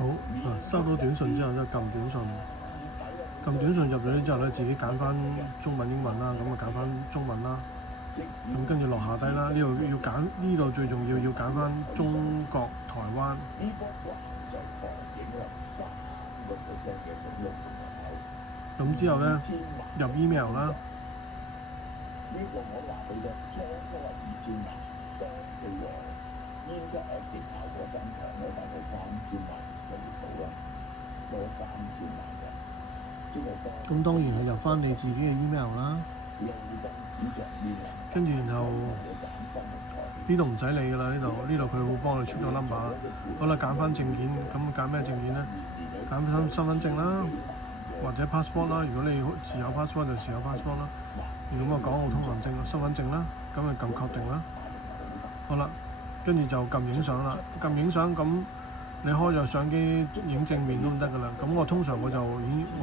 好收到短信之後咧，撳短信入咗之後咧，自己揀翻中文英文啦，咁啊揀翻中文啦，咁跟住落下低啦，呢度要揀，呢度最重要揀翻中國台灣，咁之後咧入 email 啦，咁當然係入翻你自己嘅 email 啦，跟住然後呢度唔使理㗎啦，呢度佢會幫你出個 number 啦。好啦，揀翻證件，咁揀咩證件咧？揀翻身份證啦，或者 passport 啦。如果你持有 passport 就持有 passport 啦。如果港澳通行證、身份證啦，咁就撳確定啦。好啦，跟住就撳影相啦。撳影相咁，你開咗相機影正面都唔得㗎啦。咁我通常我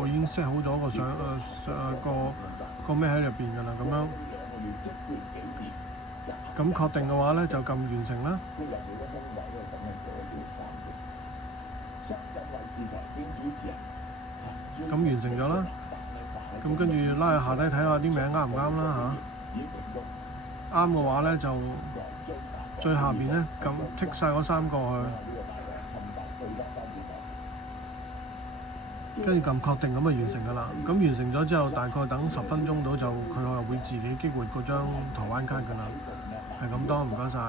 已經 set 好咗個相個咩喺入邊㗎啦。咁樣咁確定嘅話咧，就撳完成啦。咁完成咗啦。咁跟住拉下底睇下啲名啱唔啱啦嚇。啱嘅話咧就最下邊咧咁剔晒嗰3個去，跟住撳確定咁就完成㗎啦。咁完成咗之後，大概等10分鐘到就佢會自己激活嗰張台灣卡㗎啦。係咁多，唔該晒。